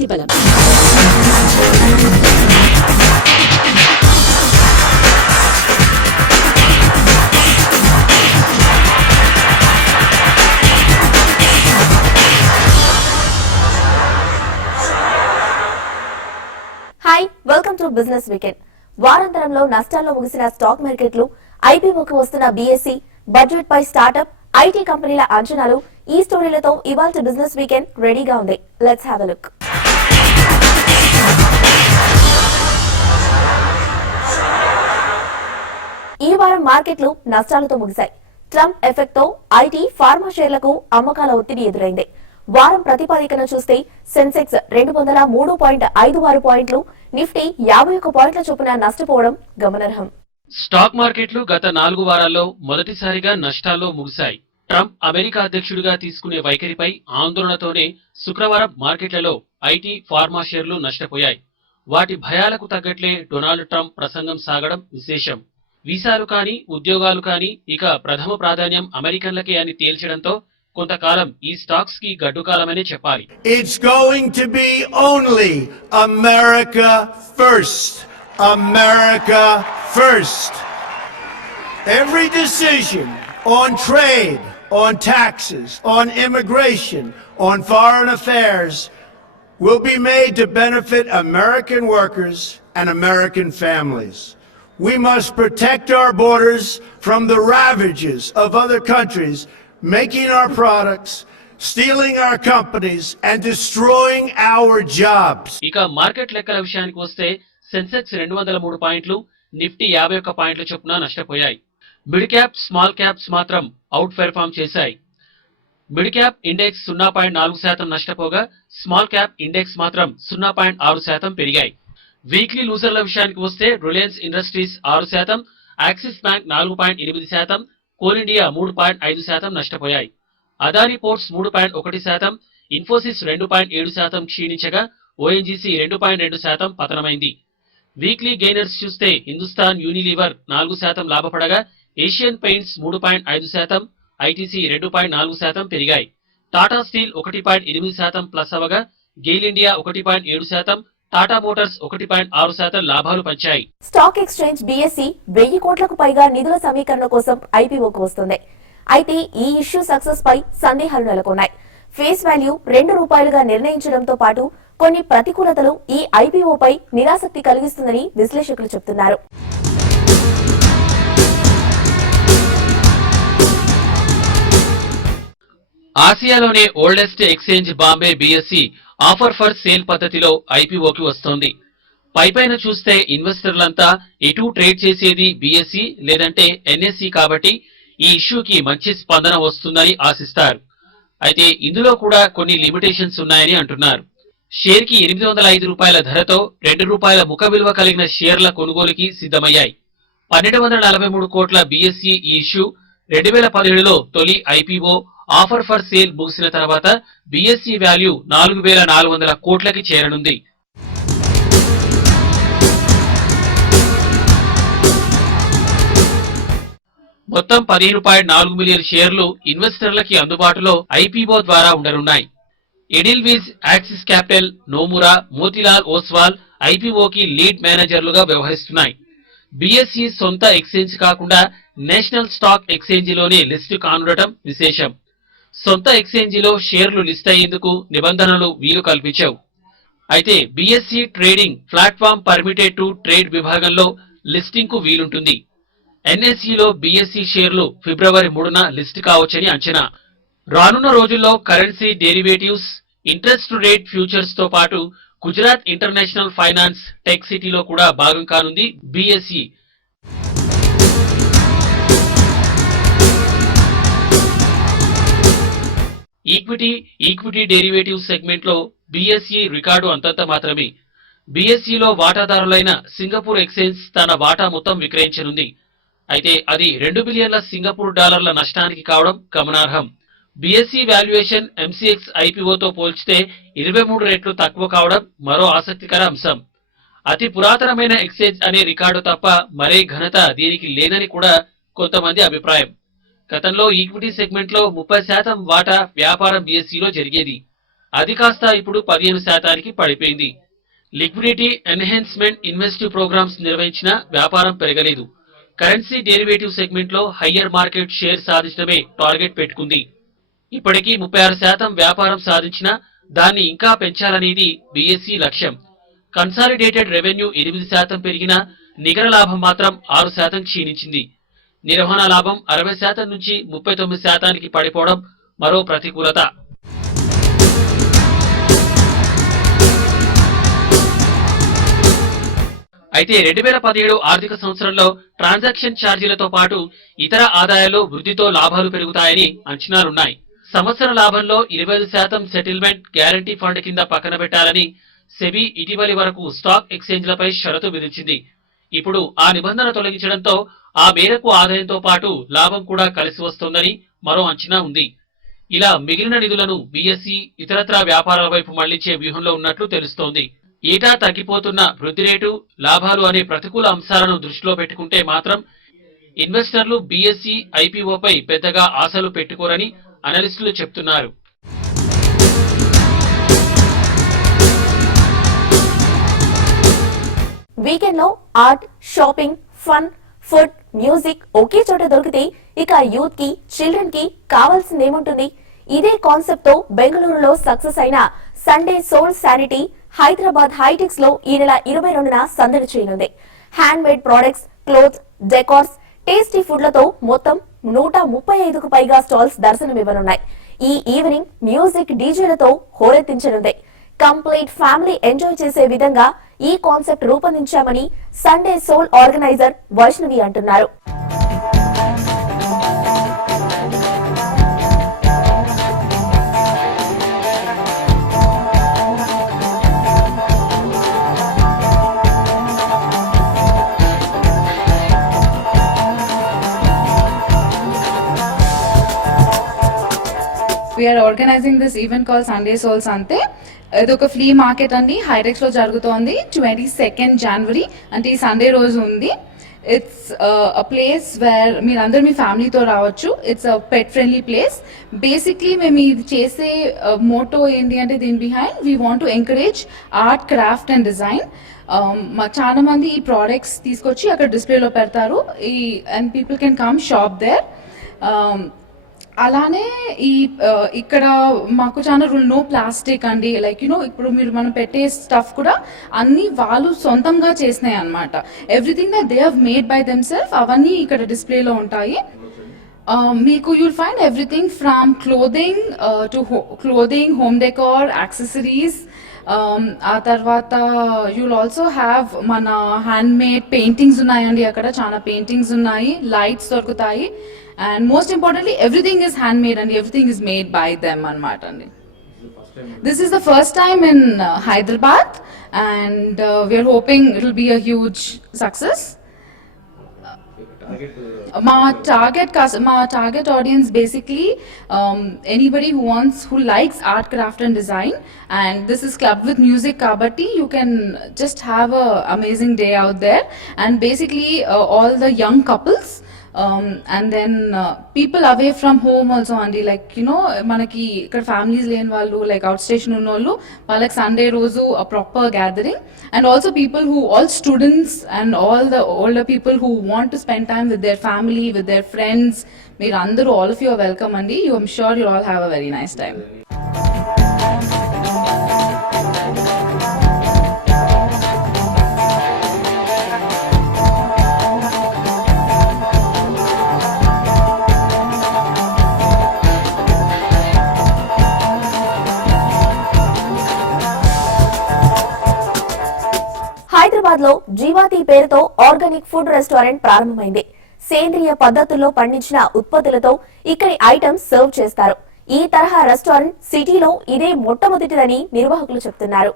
ప్రతిఫలం. Hi, welcome to business weekend. వారాంతరంలో నష్టాల్లో ముగిసిన స్టాక్ మార్కెట్లు, ఐపీఓకి వస్తున్న బీఎస్సీ, బడ్జెట్ పై స్టార్టప్, ఐటీ కంపెనీల అంచనాలు, ఈ స్టోరీలతో ఇవాల్టి బిజినెస్ వీకెండ్ రెడీగా ఉంది. Let's have a look. ఈ వారం మార్కెట్లు నష్టాలతో ముగిశాయి. ట్రంప్ ఎఫెక్ట్ తో ఐటీ, ఫార్మా షేర్లకు అమ్మకాల ఒత్తిడి ఎదురైంది. వారం ప్రతిపాదికన చూస్తే సెన్సెక్స్ 203.56 పాయింట్లు, నిఫ్టీ 51 పాయింట్ల చొప్పున నష్టపోవడం గమనార్హం. స్టాక్ మార్కెట్లు గత 4 వారాల్లో మొదటిసారిగా నష్టాల్లో ముగిశాయి. ట్రంప్ అమెరికా అధ్యక్షుడిగా తీసుకునే వైఖరిపై ఆందోళనతోనే శుక్రవారం మార్కెట్లలో ఐటీ, ఫార్మా షేర్లు నష్టపోయాయి. వాటి భయాలకు తగ్గట్లే డొనాల్డ్ ట్రంప్ ప్రసంగం సాగడం విశేషం. వీసాలు కానీ, ఉద్యోగాలు కానీ ఇక ప్రథమ ప్రాధాన్యం అమెరికన్లకే అని తేల్చడంతో కొంతకాలం ఈ స్టాక్స్ కి గడ్డుకాలమనే చెప్పాలి. It's going to be only America first. America first. Every decision on trade, on taxes, on immigration, on foreign affairs will be made to benefit American workers and American families. We must protect our borders from the ravages of other countries making our products, stealing our companies and destroying our jobs. ఇక market లెక్కల విషయానికి వస్తే సెన్సెక్స్ 203 పాయింట్లు, Nifty 51 పాయింట్ల చొప్పున నష్టపోయాయి. Mid cap, small caps మాత్రం outperform చేశాయి. మిడ్ క్యాప్ ఇండెక్స్ 0.4% నష్టపోగా, స్మాల్ క్యాప్ ఇండెక్స్ మాత్రం 0.6% పెరిగాయి. వీక్లీ లూజర్ల విషయానికి వస్తే Reliance Industries 6%, Axis Bank 4.8%, Coal India 3.5% నష్టపోయాయి. అదానీ పోర్ట్స్ 3.1%, ఇన్ఫోసిస్ 2.7% క్షీణించగా, ఓఎన్జీసీ 2.2% పతనమైంది. వీక్లీ గెయినర్స్ చూస్తే హిందుస్థాన్ యూనిలీవర్ 4% లాభపడగా, ఏషియన్ పెయింట్స్ 3.5%, ఐటీసీ 2.4% పెరిగాయి. టాటా స్టీల్ 1.8% ప్లస్ అవగా, గెయిల్ ఇండియా 1.7%, టాటా మోటార్స్ 1.6% లాభాలు పంచాయి. స్టాక్ ఎక్స్చేంజ్ బీఎస్సీ 1000 కోట్లకు పైగా నిధుల సమీకరణ కోసం ఐపీఓకు వస్తుంది. అయితే ఈ ఇష్యూ సక్సెస్ పై సందేహాలు నెలకొన్నాయి. ఫేస్ వాల్యూ ₹2గా నిర్ణయించడంతో పాటు కొన్ని ప్రతికూలతలు ఈ ఐపీఓపై నిరాసక్తి కలిగిస్తుందని విశ్లేషకులు చెబుతున్నారు. ఆసియాలోనే oldest exchange Bombay BSE offer for sale పద్ధతిలో ఐపీఓకి వస్తోంది. పైపైన చూస్తే ఇన్వెస్టర్లంతా ఎటు ట్రేడ్ చేసేది బీఎస్సీ లేదంటే ఎన్ఎస్సీ కాబట్టి ఈ ఇష్యూకి మంచి స్పందన వస్తుందని ఆశిస్తారు. అయితే ఇందులో కూడా కొన్ని లిమిటేషన్స్ ఉన్నాయని అంటున్నారు. షేర్ కి ₹805 ధరతో ₹2 ముఖ విలువ కలిగిన షేర్ల కొనుగోలుకి సిద్ధమయ్యాయి. 1243 కోట్ల బీఎస్సీ ఈ ఇష్యూ 2017లో తొలి ఐపీఓ ఆఫర్ ఫర్ సేల్ ముగిసిన తర్వాత బీఎస్సీ వాల్యూ 4400 కోట్లకి చేరనుంది. మొత్తం 15.4 మిలియన్ షేర్లు ఇన్వెస్టర్లకి అందుబాటులో ఐపీఓ ద్వారా ఉండనున్నాయి. Edelweiss, Axis Capital, Nomura, Motilal Oswal ఐపీఓకి లీడ్ మేనేజర్లుగా వ్యవహరిస్తున్నాయి. బీఎస్సీ సొంత ఎక్స్చేంజ్ కాకుండా నేషనల్ స్టాక్ ఎక్స్చేంజిలోనే లిస్టు కానుండటం విశేషం. సొంత ఎక్స్చేంజిలో షేర్లు లిస్ట్ అయ్యేందుకు నిబంధనలు వీలు కల్పించావు. అయితే BSc trading platform permitted to trade విభాగంలో లిస్టింగ్ కు వీలుంటుంది. ఎన్ఎస్ఈలో బీఎస్సీ షేర్లు ఫిబ్రవరి 3న లిస్ట్ కావచ్చని అంచనా. రానున్న రోజుల్లో currency derivatives, interest rate futures తో పాటు గుజరాత్ ఇంటర్నేషనల్ ఫైనాన్స్ టెక్ సిటీలో కూడా భాగం కానుంది బీఎస్సీ. ఈక్విటీ డెరివేటివ్ సెగ్మెంట్ లో బీఎస్సీ రికార్డు అంతంత మాత్రమే. బీఎస్సీలో వాటాదారులైన సింగపూర్ ఎక్స్చేంజ్ తన వాటా మొత్తం విక్రయించనుంది. అయితే అది $2 బిలియన్ల సింగపూర్ డాలర్ల నష్టానికి కావడం గమనార్హం. బీఎస్సీ వాల్యుయేషన్ ఎంసీఎక్స్ ఐపీఓతో పోల్చితే 23 రెట్లు తక్కువ కావడం మరో ఆసక్తికర అంశం. అతి పురాతనమైన ఎక్స్చేంజ్ అనే రికార్డు తప్ప మరే ఘనత దీనికి లేదని కూడా కొంతమంది అభిప్రాయం. గతంలో ఈక్విటీ సెగ్మెంట్ లో 30% వాటా వ్యాపారం బీఎస్సీలో జరిగేది. అది కాస్త ఇప్పుడు 15% పడిపోయింది. లిక్విడిటీ ఎన్హాన్స్మెంట్ ఇన్వెస్టివ్ ప్రోగ్రామ్స్ నిర్వహించిన వ్యాపారం పెరగలేదు. కరెన్సీ డెరివేటివ్ సెగ్మెంట్ లో హయ్యర్ మార్కెట్ షేర్ సాధించడమే టార్గెట్ పెట్టుకుంది. ఇప్పటికీ 36% వ్యాపారం సాధించినా దాన్ని ఇంకా పెంచాలనేది బీఎస్ఈ లక్ష్యం. కన్సాలిడేటెడ్ రెవెన్యూ 8% పెరిగినా నికర లాభం మాత్రం 6% క్షీణించింది. నిర్వహణ లాభం 60% నుంచి 39%కి పడిపోవడం మరో ప్రతికూలత. అయితే 2017 ఆర్థిక సంవత్సరంలో ట్రాన్సాక్షన్ ఛార్జీలతో పాటు ఇతర ఆదాయాల్లో వృద్ధితో లాభాలు పెరుగుతాయని అంచనాలున్నాయి. సంవత్సర లాభంలో 25% సెటిల్మెంట్ గ్యారంటీ ఫండ్ కింద పక్కన పెట్టాలని సెబీ ఇటీవలి వరకు స్టాక్ ఎక్స్చేంజ్లపై షరతు విధించింది. ఇప్పుడు ఆ నిబంధన తొలగించడంతో ఆ మేరకు ఆదాయంతో పాటు లాభం కూడా కలిసి వస్తోందని మరో అంచనా ఉంది. ఇలా మిగిలిన నిధులను బీఎస్ఈ ఇతరత్రా వ్యాపారాల వైపు మళ్లించే వ్యూహంలో ఉన్నట్లు తెలుస్తోంది. ఏటా తగ్గిపోతున్న వృద్ధి రేటు, లాభాలు అనే ప్రతికూల అంశాలను దృష్టిలో పెట్టుకుంటే మాత్రం ఇన్వెస్టర్లు బీఎస్ఈ ఐపీఓపై పెద్దగా ఆశలు పెట్టుకోరని అనలిస్టులు చెప్తున్నారు. వీకెండ్ లో art, shopping, fun, food, music ఒకే చోట దొరికితే ఇక యూత్ కి, చిల్డ్రన్ కి కావాల్సింది ఏముంటుంది? ఇదే కాన్సెప్ట్ తో బెంగళూరులో సక్సెస్ అయిన Sunday Soul Sanity Hyderabad Hitex లో ఈ నెల 22న సందడి చేయనుంది. Handmade products, clothes, decors, tasty ఫుడ్లతో మొత్తం 135కు పైగా స్టాల్స్ దర్శనమివ్వనున్నాయి. ఈ ఈవినింగ్ మ్యూజిక్ డీజేలతో హోరెత్తించనుంది. కంప్లీట్ ఫ్యామిలీ ఎంజాయ్ చేసే విధంగా ఈ కాన్సెప్ట్ రూపొందించామని సండే సోల్ ఆర్గనైజర్ వైష్ణవి అంటున్నారు. We are organizing this event called Sunday Soul Sante. ఇది ఒక ఫ్లీ మార్కెట్ అండి, హైటెక్స్ లో జరుగుతోంది. 22nd January అంటే ఈ సండే రోజు ఉంది. ఇట్స్ అ ప్లేస్ వేర్ మీరందరూ మీ ఫ్యామిలీతో రావచ్చు. It's a pet friendly place. Basically మేము ఇది చేసే మోటో ఏంటి అంటే దీని behind we want to encourage art, craft and design. చాలా మంది ఈ ప్రోడక్ట్స్ తీసుకొచ్చి అక్కడ డిస్ప్లేలో పెడతారు. And people can come shop there. అలానే ఇక్కడ మాకు చాలా రూల్, నో ప్లాస్టిక్ అండి. లైక్ ఇప్పుడు మనం పెట్టే స్టఫ్ కూడా అన్ని వాళ్ళు సొంతంగా చేసినాయి అనమాట. Everything that they have made by them self అవన్నీ ఇక్కడ డిస్ప్లేలో ఉంటాయి. మీకు you'll find everything from clothing, home decor, accessories. ఆ తర్వాత యూల్ ఆల్సో హ్యావ్ మన హ్యాండ్ మేడ్ పెయింటింగ్స్ ఉన్నాయండి. అక్కడ చాలా పెయింటింగ్స్ ఉన్నాయి, లైట్స్ దొరుకుతాయి. And most importantly, everything is handmade and everything is made by them anamata andi. This is the first time in Hyderabad and we are hoping it will be a huge success. My target audience basically anybody who likes art, craft and design, and this is clubbed with music kabatti you can just have a amazing day out there. And basically all the young couples and then people away from home also andi, like manaki ikkada families leni vallu, like outstation unnollu valaki Sunday rozu a proper gathering. And also people who, all students and all the older people who want to spend time with their family, with their friends, meer andaru, all of you are welcome andi. I'm sure you'll all have a very nice time. Hyderabad లో జీవాతి పేరుతో organic food restaurant ప్రారంభమైంది. సేంద్రియ పద్ధతుల్లో పండించిన ఉత్పత్తులతో ఇక్కడి items serve చేస్తారు. ఈ తరహా రెస్టారెంట్ సిటీలో ఇదే మొట్టమొదటిదని నిర్వాహకులు చెప్తున్నారు.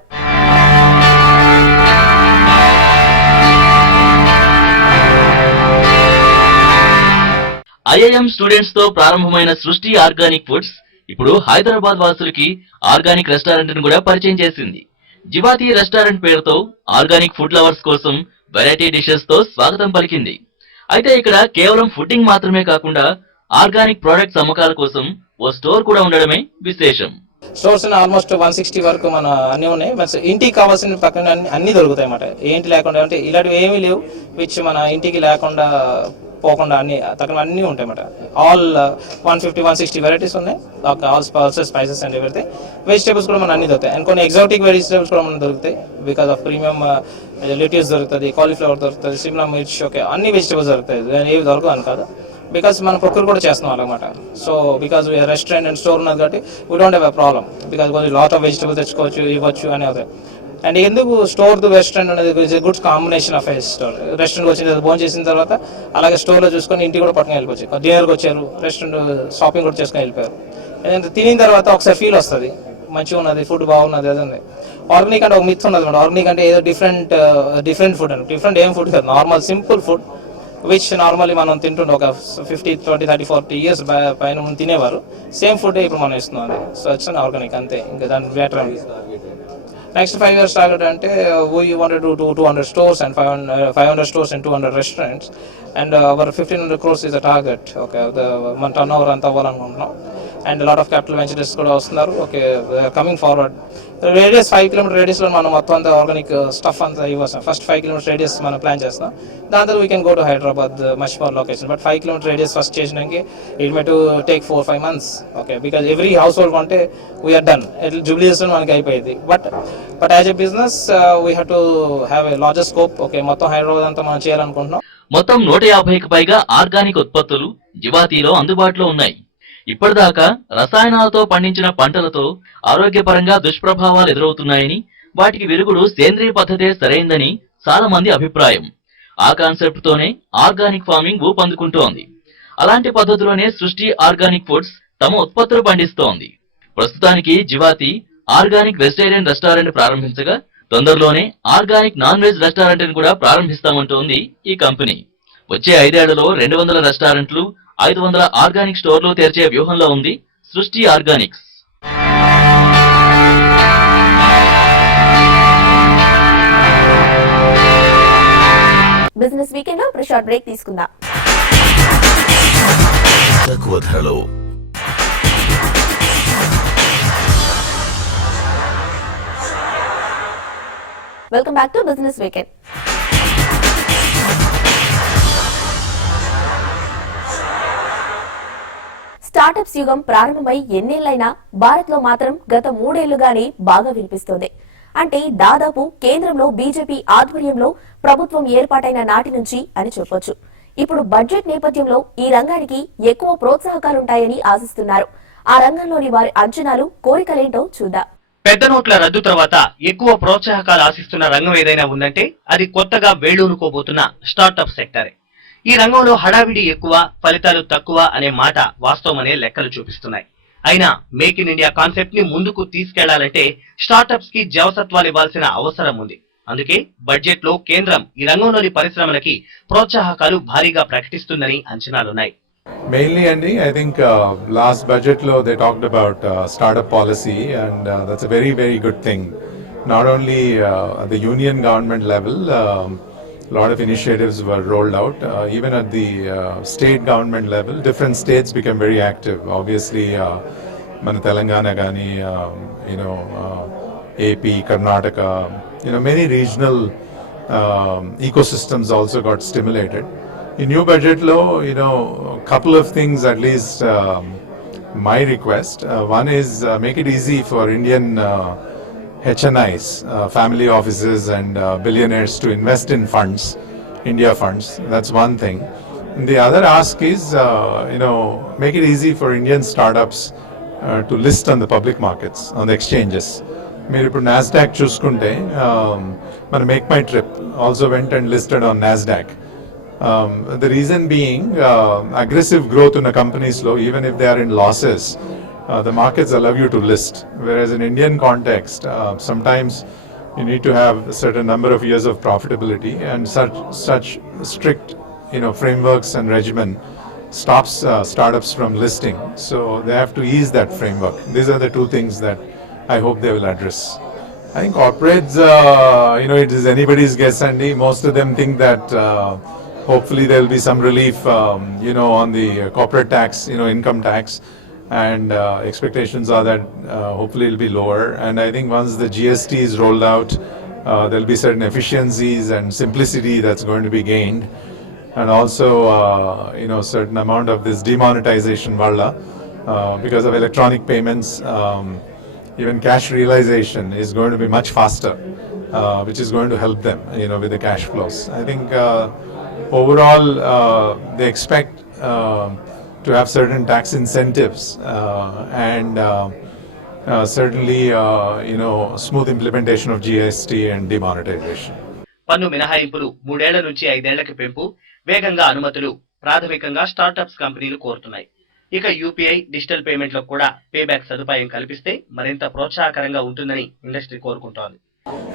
ఐఐఎం స్టూడెంట్స్ తో ప్రారంభమైన సృష్టి ఆర్గానిక్ ఫుడ్స్ ఇప్పుడు హైదరాబాద్ వాసులకి ఆర్గానిక్ రెస్టారెంట్ ను కూడా పరిచయం చేసింది. జివాతి రెస్టారెంట్ పేరుతో ఆర్గానిక్ ఫుడ్ లవర్స్ కోసం వెరైటీ డిషెస్ తో స్వాగతం పలికింది. అయితే ఇక్కడ కేవలం ఫుడ్డింగ్ మాత్రమే కాకుండా ఆర్గానిక్ ప్రొడక్ట్స్ అమ్మకాల కోసం ఓ స్టోర్ కూడా ఉండడమే విశేషం. స్టోర్స్ ఆల్మోస్ట్ 160 వరకు మన అన్నీ ఉన్నాయి. బట్ ఇంటికి కావాల్సిన పక్కన అన్నీ దొరుకుతాయి అన్నమాట. ఏంటి లేకుండా అంటే ఇలాంటివి ఏమీ లేవు విచ్ మన ఇంటికి లేకుండా పోకుండా అన్ని తక్కువ అన్నీ ఉంటాయి అన్నమాట. ఆల్ 150-160 వెరైటీస్ ఉన్నాయి. All pulses spices and everything. Vegetables కూడా మన అన్ని దొరుకుతాయి. అండ్ కొన్ని ఎగ్జాటిక్ వెజిటేబుల్స్ కూడా మనకు దొరుకుతాయి. బికాస్ ఆఫ్ ప్రీమియం లెట్యూస్ దొరుకుతుంది, కాలీఫ్లవర్ దొరుకుతుంది, సిమ్లా మిర్చ్, ఓకే అన్ని వెజిటేబుల్స్ దొరుకుతాయి. ఏవి దొరకదు అని కాదు, బికాస్ మనం ప్రొక్యూర్ కూడా చేస్తున్నాం అనమాట. So because restaurant and store ఉన్నది కాబట్టి we don't have a problem. Because కొంచెం లాట్ ఆఫ్ వెజిటేబుల్స్ తెచ్చుకోవచ్చు, ఇవ్వచ్చు అని అవుతాయి. అండ్ ఎందుకు స్టోర్ రెస్టారెంట్ అనేది good combination of store. Restaurant వచ్చిన తర్వాత భోజనం చేసిన తర్వాత అలాగే స్టోర్లో చూసుకొని ఇంటికి కూడా పట్టుకొని వెళ్ళిపోవచ్చు. డిన్నర్కి వచ్చారు, రెస్టారెంట్ షాపింగ్ కూడా చేసుకొని వెళ్ళిపోయారు. ఎందుకంటే తినిన తర్వాత ఒకసారి ఫీల్ వస్తుంది, మంచిగా ఉన్నది, ఫుడ్ బాగున్నది. అదే ఉంది. ఆర్గానిక్ అంటే ఒక మిత్ ఉన్నది మేడం. ఆర్గానిక్ అంటే ఏదో డిఫరెంట్ ఫుడ్ అని. డిఫరెంట్ ఏం ఫుడ్ కాదు, normal simple food which normally మనం తింటుండే ఒక 50, 20, 30, 40 ఇయర్స్ పైన ముందు తినేవారు. సేమ్ ఫుడ్ ఇప్పుడు మనం ఇస్తున్నాం. అది సో ఇట్స్ అన్ ఆర్గానిక్ అంతే. ఇంకా దాని బెటర్ నెక్స్ట్ 5 years టార్గెట్ అంటే we wanted to do 200 stores and 500 stores and 200 restaurants and our 1500 crores is a target. Okay, మన టర్న్ ఓవర్ అంతా అవ్వాలనుకుంటున్నాం. And lot of capital ventures కూడా వస్తున్నారు. Okay, coming forward. Radius 5 km రేడియస్లో మనం మొత్తం అంతా ఆర్గానిక్ స్టఫ్ అంతా ఇవ్వచ్చు. ఫస్ట్ 5 km రేడియస్ మనం ప్లాన్ చేస్తాం. దాని తర్వాత we can go to Hyderabad, much more location. But 5 km radius first చేసినానికి it may to take 4-5 months. Okay, because every household కొంటే వీఆర్ డన్. జూబ్లీస్ మనకి అయిపోయింది. But as a business we have to have a larger scope. Okay, మొత్తం హైదరాబాద్ అంతా మనం చేయాలనుకుంటున్నాం. మొత్తం 150కి పైగా ఆర్గానిక్ ఉత్పత్తులు జివాతీలో అందుబాటులో ఉన్నాయి. ఇప్పటిదాకా రసాయనాలతో పండించిన పంటలతో ఆరోగ్యపరంగా దుష్ప్రభావాలు ఎదురవుతున్నాయని, వాటికి విరుగుడు సేంద్రియ పద్ధతే సరైందని చాలా మంది అభిప్రాయం. ఆ కాన్సెప్ట్ తోనే ఆర్గానిక్ ఫార్మింగ్ ఊపందుకుంటోంది. అలాంటి పద్ధతిలోనే సృష్టి ఆర్గానిక్ ఫుడ్స్ తమ ఉత్పత్తులు పండిస్తోంది. ప్రస్తుతానికి జివాతి ఆర్గానిక్ వెజిటేరియన్ రెస్టారెంట్ ప్రారంభించగా, తొందరలోనే ఆర్గానిక్ నాన్ వెజ్ రెస్టారెంట్ ని కూడా ప్రారంభిస్తామంటోంది ఈ కంపెనీ. వచ్చే 5 ఏళ్లలో 200 రెస్టారెంట్లు, 500 ఆర్గానిక్ స్టోర్లు తెరిచే వ్యూహంలో ఉంది సృష్టి ఆర్గానిక్స్. బిజినెస్ వీకెండ్ లో ఇప్పుడు షార్ట్ బ్రేక్ తీసుకుందాం. తక్కువ ధరలో welcome back to business weekend. Startups యుగం ప్రారంభమై ఎన్నేళ్లైనా భారత్ లో మాత్రం గత 3 ఏళ్లుగానే బాగా వినిపిస్తోంది. అంటే దాదాపు కేంద్రంలో బీజేపీ ఆధ్వర్యంలో ప్రభుత్వం ఏర్పాటైన నాటి నుంచి అని చెప్పొచ్చు. ఇప్పుడు బడ్జెట్ నేపథ్యంలో ఈ రంగానికి ఎక్కువ ప్రోత్సాహకాలుంటాయని ఆశిస్తున్నారు. ఆ రంగంలోని వారి అంచనాలు, కోరికలేంటో చూద్దాం. పెద్ద నోట్ల రద్దు తర్వాత ఎక్కువ ప్రోత్సాహకాలు ఆశిస్తున్న రంగం ఏదైనా ఉందంటే అది కొత్తగా వేళ్లూనుకోబోతున్న స్టార్టప్ సెక్టరే. ఈ రంగంలో హడావిడి ఎక్కువ, ఫలితాలు తక్కువ అనే మాట వాస్తవమనే లెక్కలు చూపిస్తున్నాయి. అయినా మేక్ ఇన్ ఇండియా కాన్సెప్ట్ ని ముందుకు తీసుకెళ్లాలంటే స్టార్టప్స్ కి జవసత్వాలు ఇవ్వాల్సిన అవసరం ఉంది. అందుకే బడ్జెట్ లో కేంద్రం ఈ రంగంలోని పరిశ్రమలకి ప్రోత్సాహకాలు భారీగా ప్రకటిస్తుందని అంచనాలున్నాయి. Mainly, Andy, I think last budget law they talked about startup policy, and that's a very, very good thing. Not only at the union government level, a lot of initiatives were rolled out. Even at the state government level, different states became very active. Obviously, Mana Telangana gani, AP, Karnataka, many regional ecosystems also got stimulated. In new budget law, a couple of things at least my request. One is make it easy for Indian HNIs, family offices and billionaires to invest in funds, India funds. That's one thing. And the other ask is, make it easy for Indian startups to list on the public markets, on the exchanges. మీరు ఇప్పుడు NASDAQ చూసుకుంటే మన Make My Trip also went and listed on NASDAQ. The reason being aggressive growth in a company's low, even if they are in losses, the markets allow you to list. Whereas in Indian context, sometimes you need to have a certain number of years of profitability, and such strict frameworks and regimen stops startups from listing. So they have to ease that framework. These are the two things that I hope they will address. I think corporates, it is anybody's guess, Andy. Most of them think that hopefully there will be some relief, on the corporate tax, income tax. and expectations are that hopefully it'll be lower. And I think once the GST is rolled out, there'll be certain efficiencies and simplicity that's going to be gained, and also certain amount of this demonetization valla because of electronic payments. Even cash realization is going to be much faster, which is going to help them, with the cash flows. I think overall they expect to have certain tax incentives and certainly, smooth implementation of GST and demonetization. పన్ను మినహాయింపులు 3 ఏళ్ల నుంచి 5 ఏళ్లకి పెంపు, వేగంగా అనుమతులు ప్రాథమికంగా startups కంపెనీలు కోరుతున్నాయి. ఇక యూపీఐ డిజిటల్ పేమెంట్లకు కూడా పేబ్యాక్ సదుపాయం కల్పిస్తే మరింత ప్రోత్సాహకరంగా ఉంటుందని industry కోరుకుంటోంది.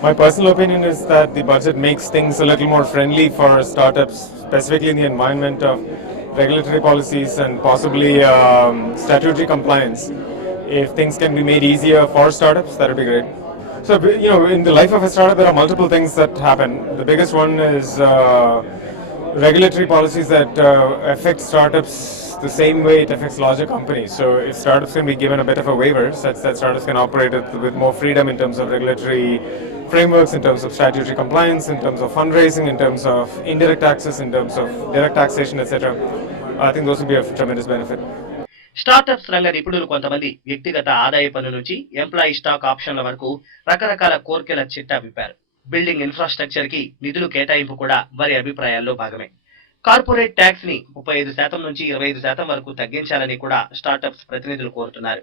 My personal opinion is that the budget makes things a little more friendly for startups, specifically in the environment of regulatory policies and possibly statutory compliance. If things can be made easier for startups, that would be great. So, in the life of a startup, there are multiple things that happen. The biggest one is regulatory policies that affect startups the same way it affects larger companies. So if startups can be given a bit of a waiver such that startups can operate with more freedom in terms of regulatory frameworks, in terms of statutory compliance, in terms of fundraising, in terms of indirect taxes, in terms of direct taxation, etc. I think those would be of tremendous benefit. Startups రంగ నిపుణులు కొంతమంది వ్యక్తిగత ఆదాయ పన్ను నుంచి employee stock ఆప్షన్ల వరకు రకరకాల కోర్కెల చిట్టా విప్పారు. బిల్డింగ్ ఇన్ఫ్రాస్ట్రక్చర్ కి నిధులు కేటాయింపు కూడా వారి అభిప్రాయాల్లో భాగమే. కార్పొరేట్ ట్యాక్స్ ని 35% నుంచి 25% వరకు తగ్గించాలని కూడా స్టార్టప్స్ ప్రతినిధులు కోరుతున్నారు.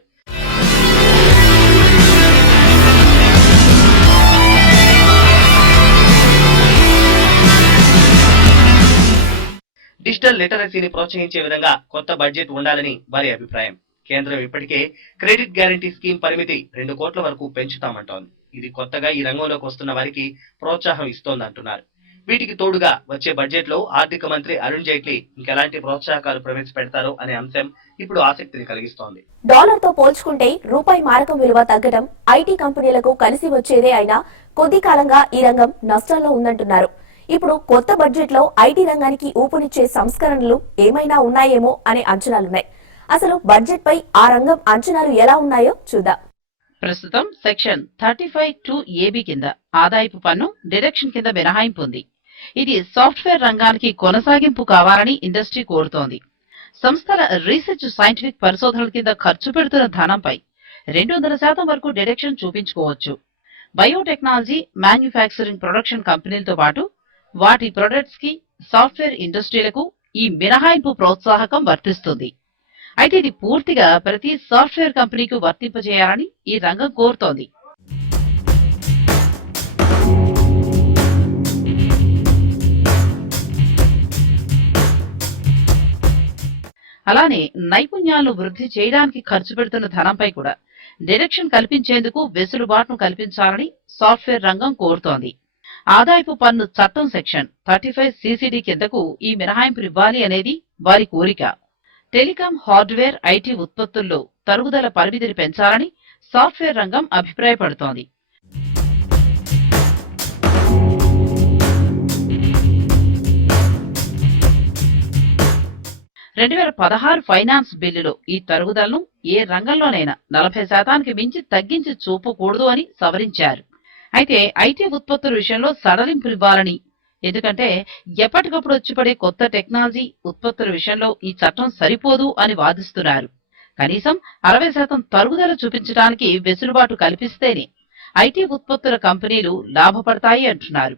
డిజిటల్ లిటరసీని ప్రోత్సహించే విధంగా కొత్త బడ్జెట్ ఉండాలని వారి అభిప్రాయం. కేంద్రం ఇప్పటికే క్రెడిట్ గ్యారంటీ స్కీమ్ పరిమితి 2 కోట్ల వరకు పెంచుతామంటోంది. ఇది కొత్తగా ఈ రంగంలోకి వస్తున్న వారికి ప్రోత్సాహం ఇస్తోందంటున్నారు. వీటికి తోడుగా వచ్చే బడ్జెట్ లో ఆర్థిక మంత్రి అరుణ్ జైట్లీ ఇంకెలాంటి ప్రోత్సాహకాలు ప్రవేశపెడతారో అనే అంశం ఇప్పుడు ఆసక్తిని కలిగిస్తోంది. డాలర్ తో పోల్చుకుంటే రూపాయి మారకం విలువ తగ్గడం ఐటీ కంపెనీలకు కలిసి వచ్చేదే అయినా కొద్ది కాలంగా ఈ రంగం నష్టాల్లో ఉందంటున్నారు. ఇప్పుడు కొత్త బడ్జెట్ లో ఐటీ రంగానికి ఊపునిచ్చే సంస్కరణలు ఏమైనా ఉన్నాయేమో అనే అంచనాలున్నాయి. అసలు బడ్జెట్ పై ఆ రంగం అంచనాలు ఎలా ఉన్నాయో చూద్దాం. ప్రస్తుతం సెక్షన్ 35(2)AB కింద ఆదాయపు పన్ను డిడక్షన్ కింద మినహాయింపు ఉంది. ఇది సాఫ్ట్వేర్ రంగానికి కొనసాగింపు కావాలని ఇండస్ట్రీ కోరుతోంది. సంస్థల రీసెర్చ్ సైంటిఫిక్ పరిశోధనల కింద ఖర్చు పెడుతున్న ధనంపై 200% వరకు డిడక్షన్ చూపించుకోవచ్చు. బయోటెక్నాలజీ, మ్యానుఫ్యాక్చరింగ్, ప్రొడక్షన్ కంపెనీలతో పాటు వాటి ప్రొడక్ట్స్ కి సాఫ్ట్వేర్ ఇండస్ట్రీలకు ఈ మినహాయింపు ప్రోత్సాహకం వర్తిస్తుంది. అయితే ఇది పూర్తిగా ప్రతి సాఫ్ట్వేర్ కంపెనీకి వర్తింపజేయాలని ఈ రంగం కోరుతోంది. అలానే నైపుణ్యాలను వృద్ధి చేయడానికి ఖర్చు పెడుతున్న ధనంపై కూడా డిడక్షన్ కల్పించేందుకు వెసులుబాటును కల్పించాలని సాఫ్ట్వేర్ రంగం కోరుతోంది. ఆదాయపు పన్ను చట్టం సెక్షన్ 35(CCD) కిందకు ఈ మినహాయింపునివ్వాలి అనేది వారి కోరిక. టెలికాం, హార్డ్వేర్, ఐటీ ఉత్పత్తుల్లో తరుగుదల పరిమితిని పెంచాలని సాఫ్ట్వేర్ రంగం అభిప్రాయపడుతోంది. (2016) ఫైనాన్స్ బిల్లులో ఈ తరుగుదలను ఏ రంగంలోనైనా 40%కి మించి తగ్గించి చూపకూడదు అని సవరించారు. అయితే ఐటీ ఉత్పత్తుల విషయంలో సడలింపునివ్వాలని, ఎందుకంటే ఎప్పటికప్పుడు వచ్చిపడే కొత్త టెక్నాలజీ ఉత్పత్తుల విషయంలో ఈ చట్టం సరిపోదు అని వాదిస్తున్నారు. కనీసం 60% తరుగుదల చూపించడానికి వెసులుబాటు కల్పిస్తేనే ఐటీ ఉత్పత్తుల కంపెనీలు లాభపడతాయి అంటున్నారు.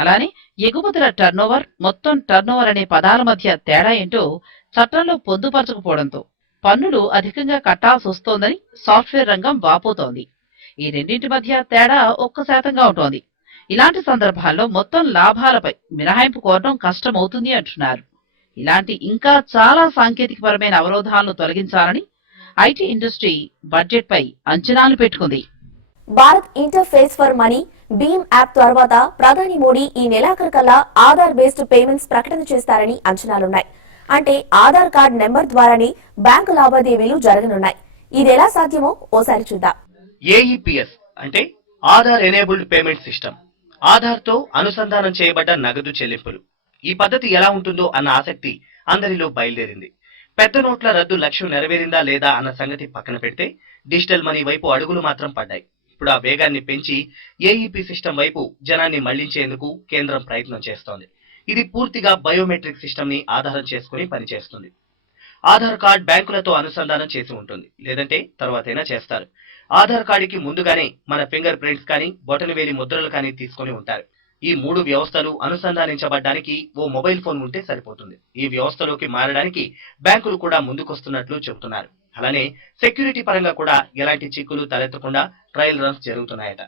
అలానే ఎగుమతుల టర్నోవర్, మొత్తం టర్నోవర్ అనే పదాల మధ్య తేడా ఏంటో చట్టంలో పొందుపరచకపోవడంతో పన్నులు అధికంగా కట్టాల్సి వస్తోందని సాఫ్ట్వేర్ రంగం వాపోతోంది. ఈ రెండింటి మధ్య తేడా 1% ఉంటోంది. ఇలాంటి సందర్భాల్లో మొత్తం లాభాలపై మినహాయింపు కోరడం కష్టమవుతుంది అంటున్నారు. ఇలాంటి ఇంకా చాలా సాంకేతికపరమైన అవరోధాలను తొలగించాలని ఐటీ ఇండస్ట్రీ బడ్జెట్ పై అంచనాలు పెట్టుకుంది. భారత్ ఇంటర్ఫేస్ ఫర్ మనీ భీమ్ యాప్ తర్వాత ప్రధాని మోడీ ఈ నెలాఖరుకల్లా ఆధార్ బేస్డ్ పేమెంట్స్ ప్రకటన చేస్తారని అంచనాలున్నాయి. అంటే ఆధార్ కార్డ్ నెంబర్ ద్వారానే బ్యాంకు లావాదేవీలు జరగనున్నాయి. ఇది ఎలా సాధ్యమో ఓసారి చూద్దాం. ఏఈపీఎస్ అంటే ఆధార్ ఎనేబుల్డ్ పేమెంట్ సిస్టమ్. ఆధార్తో అనుసంధానం చేయబడ్డ నగదు చెల్లింపులు. ఈ పద్ధతి ఎలా ఉంటుందో అన్న ఆసక్తి అందరిలో బయలుదేరింది. పెద్ద నోట్ల రద్దు లక్ష్యం నెరవేరిందా లేదా అన్న సంగతి పక్కన పెడితే డిజిటల్ మనీ వైపు అడుగులు మాత్రం పడ్డాయి. ఇప్పుడు ఆ వేగాన్ని పెంచి ఏఈపీ సిస్టమ్ వైపు జనాన్ని మళ్లించేందుకు కేంద్రం ప్రయత్నం చేస్తోంది. ఇది పూర్తిగా బయోమెట్రిక్ సిస్టమ్ ని ఆధారం చేసుకుని పనిచేస్తుంది. ఆధార్ కార్డ్ బ్యాంకులతో అనుసంధానం చేసి ఉంటుంది, లేదంటే తర్వాతైనా చేస్తారు. ఆధార్ కార్డుకి ముందుగానే మన ఫింగర్ ప్రింట్స్ కానీ బొటనవేలి ముద్రలు కానీ తీసుకుని ఉంటారు. ఈ 3 వ్యవస్థలు అనుసంధానించబడ్డానికి ఓ మొబైల్ ఫోన్ ఉంటే సరిపోతుంది. ఈ వ్యవస్థలోకి మారడానికి బ్యాంకులు కూడా ముందుకొస్తున్నట్లు చెబుతున్నారు. అలానే సెక్యూరిటీ పరంగా కూడా ఎలాంటి చిక్కులు తలెత్తకుండా ట్రయల్ రన్స్ జరుగుతున్నాయట.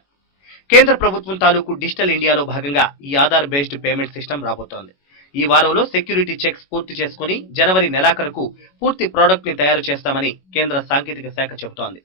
కేంద్ర ప్రభుత్వం తాలూకు డిజిటల్ ఇండియాలో భాగంగా ఈ ఆధార్ బేస్డ్ పేమెంట్ సిస్టమ్ రాబోతోంది. ఈ వారంలో సెక్యూరిటీ చెక్స్ పూర్తి చేసుకుని జనవరి నెలాఖరుకు పూర్తి ప్రోడక్ట్ ని తయారు చేస్తామని కేంద్ర సాంకేతిక శాఖ చెబుతోంది.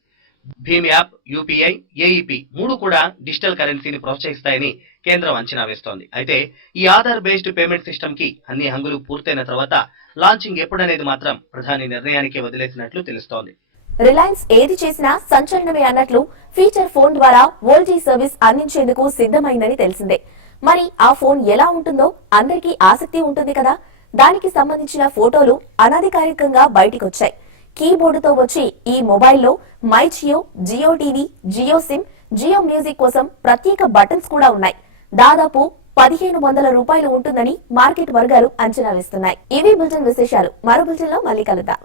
భీమ్ యాప్, యూపీఐ, ఏఈపీ 3 కూడా డిజిటల్ కరెన్సీని ప్రోత్సహిస్తాయని కేంద్రం అంచనా వేస్తోంది. అయితే ఈ ఆధార్ బేస్డ్ పేమెంట్ సిస్టమ్ కి అన్ని హంగులు పూర్తయిన తర్వాత లాంచింగ్ ఎప్పుడనేది మాత్రం ప్రధాని నిర్ణయానికి వదిలేసినట్లు తెలుస్తోంది. రిలయన్స్ ఏది చేసినా సంచలనమే అన్నట్లు ఫీచర్ ఫోన్ ద్వారా వోల్టీ సర్వీస్ అందించేందుకు సిద్ధమైందని తెలిసిందే. మరి ఆ ఫోన్ ఎలా ఉంటుందో అందరికీ ఆసక్తి ఉంటుంది కదా. దానికి సంబంధించిన ఫోటోలు అనధికారికంగా బయటికొచ్చాయి. కీబోర్డుతో వచ్చి ఈ మొబైల్లో my Jio, Jio TV, Jio SIM, Jio music కోసం ప్రత్యేక బటన్స్ కూడా ఉన్నాయి. దాదాపు 1500 రూపాయలు ఉంటుందని మార్కెట్ వర్గాలు అంచనా వేస్తున్నాయి. ఇవి బులెటిన్ విశేషాలు. మరో బులెటిన్లో మళ్ళీ కలుద్దాం.